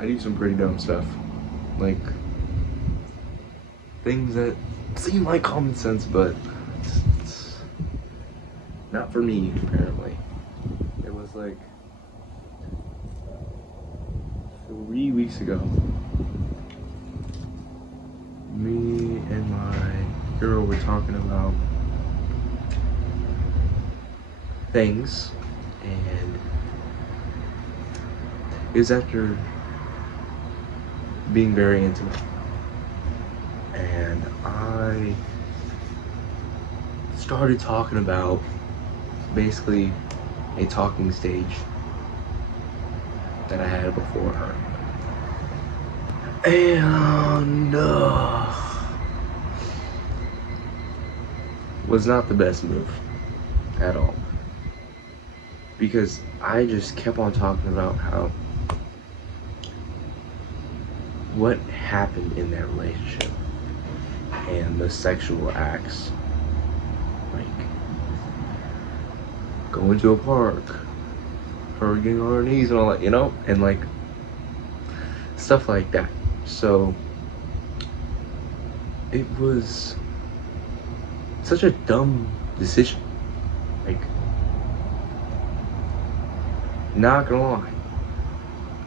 I do some pretty dumb stuff. Like, things that seem like common sense, but it's not for me, apparently. It was like 3 weeks ago. Me and my girl were talking about things, and it was after being very intimate, and I started talking about basically a talking stage that I had before her, and was not the best move at all, because I just kept on talking about how what happened in that relationship and the sexual acts, like going to a park, her getting on her knees and all that, and like stuff like that. So it was such a dumb decision. Like, not gonna lie,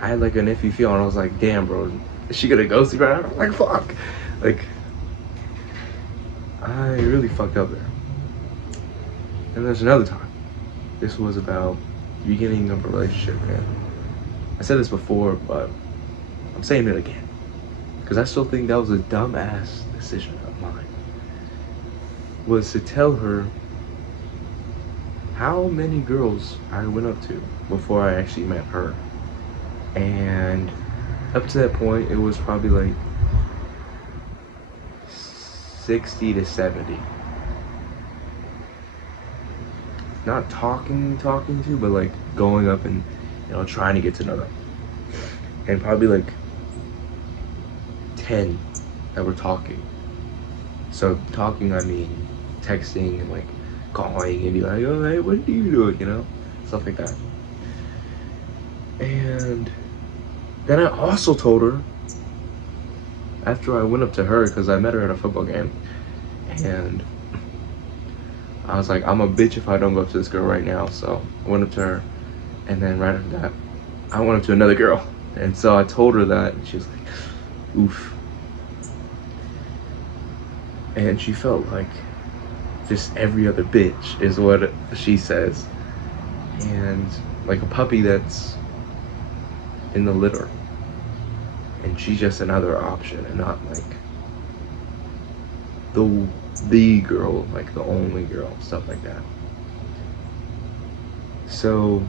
I had like an iffy feeling. I was like, damn, bro, is she gonna ghost me right now? I'm like, fuck. Like, I really fucked up there. And there's another time. This was about the beginning of a relationship, and I said this before, but I'm saying it again, because I still think that was a dumbass decision of mine. Was to tell her how many girls I went up to before I actually met her. And up to that point, it was probably like 60 to 70. Not talking to, but like going up and, trying to get to know them. And probably like 10 that were talking. So talking, I mean texting and like calling and be like, oh, hey, what are you doing, stuff like that. And then I also told her, after I went up to her, because I met her at a football game, and I was like, I'm a bitch if I don't go up to this girl right now. So I went up to her, and then right after that, I went up to another girl. And so I told her that, and she was like, oof. And she felt like just every other bitch is what she says. And like a puppy that's in the litter. And she's just another option, and not like the girl, like the only girl, stuff like that. So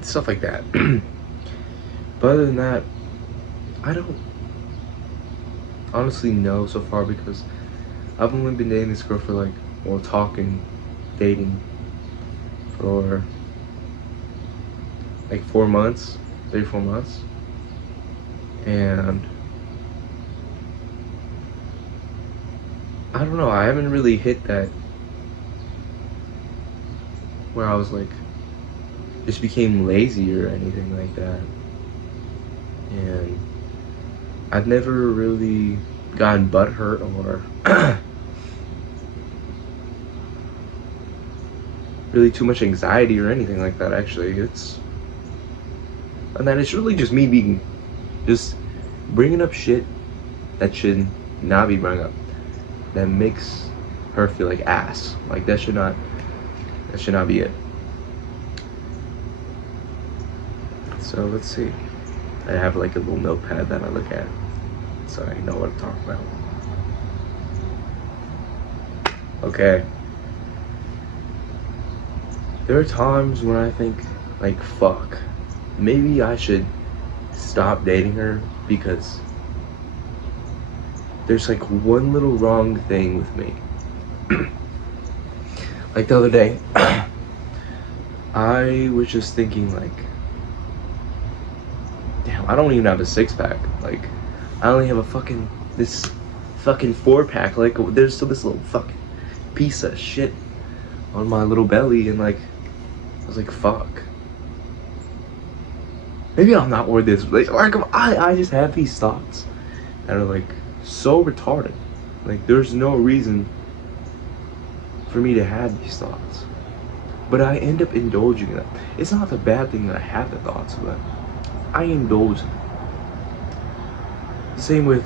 stuff like that. But other than that, I don't honestly know so far, because I've only been dating this girl for like, dating for like 4 months, 3-4 months. And I don't know, I haven't really hit that where I was like, just became lazy or anything like that. And I've never really gotten butthurt or really too much anxiety or anything like that, actually. And then it's really just me being, just bringing up shit that should not be brought up, that makes her feel like ass. Like, that should not be it. So let's see. I have like a little notepad that I look at, so I know what I'm talking about. Okay. There are times when I think, like, fuck, maybe I should stop dating her, because there's like one little wrong thing with me. Like the other day, I was just thinking like, damn, I don't even have a 6-pack. Like, I only have this fucking 4-pack. Like, there's still this little fucking piece of shit on my little belly, and like, I was like, fuck. maybe I'm not worth this. Like I just have these thoughts that are like so retarded. Like there's no reason for me to have these thoughts, but I end up indulging them. It's not a bad thing that I have the thoughts, but I indulge them. Same with,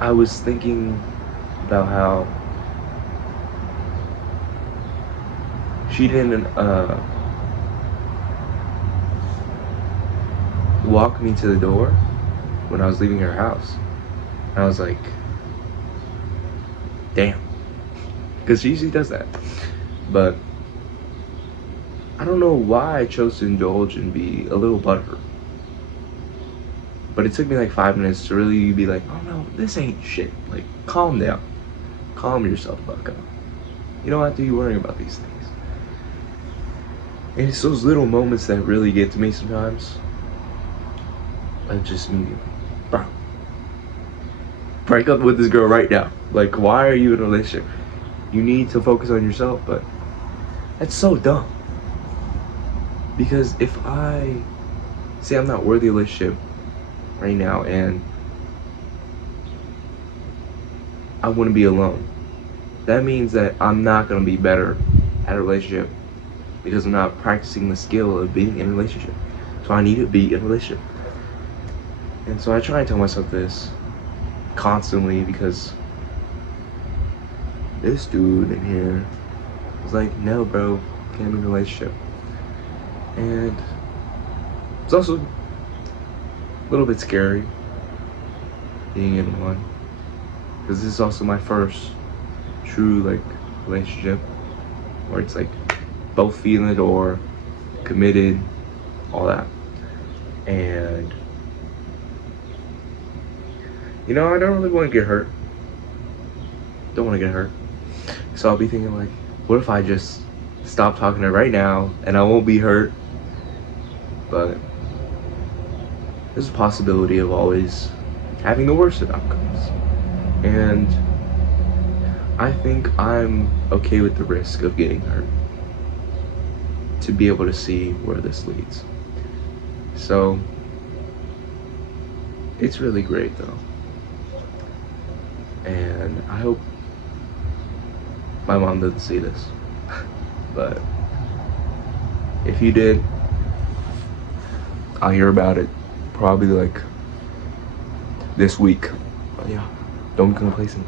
I was thinking about how she didn't walk me to the door when I was leaving her house. And I was like, damn, because she usually does that. But I don't know why I chose to indulge and be a little butthurt. But it took me like 5 minutes to really be like, oh no, this ain't shit. Like, calm down. Calm yourself, bucko. You don't have to be worrying about these things. And it's those little moments that really get to me sometimes. I just mean, bro, break up with this girl right now. Like, why are you in a relationship? You need to focus on yourself, but that's so dumb. Because if I say I'm not worthy of a relationship right now and I want to be alone, that means that I'm not going to be better at a relationship because I'm not practicing the skill of being in a relationship. So I need to be in a relationship. And so I try and tell myself this constantly because this dude in here was like, no bro, can't be in a relationship. And it's also a little bit scary being in one, because this is also my first true like relationship where it's like both feet in the door, committed, all that. And you know, I don't really want to get hurt. Don't want to get hurt. So I'll be thinking like, what if I just stop talking to her right now and I won't be hurt? But there's a possibility of always having the worst of outcomes. And I think I'm okay with the risk of getting hurt to be able to see where this leads. So it's really great though. And I hope my mom doesn't see this. But if you did, I'll hear about it probably like this week. But yeah, don't be complacent.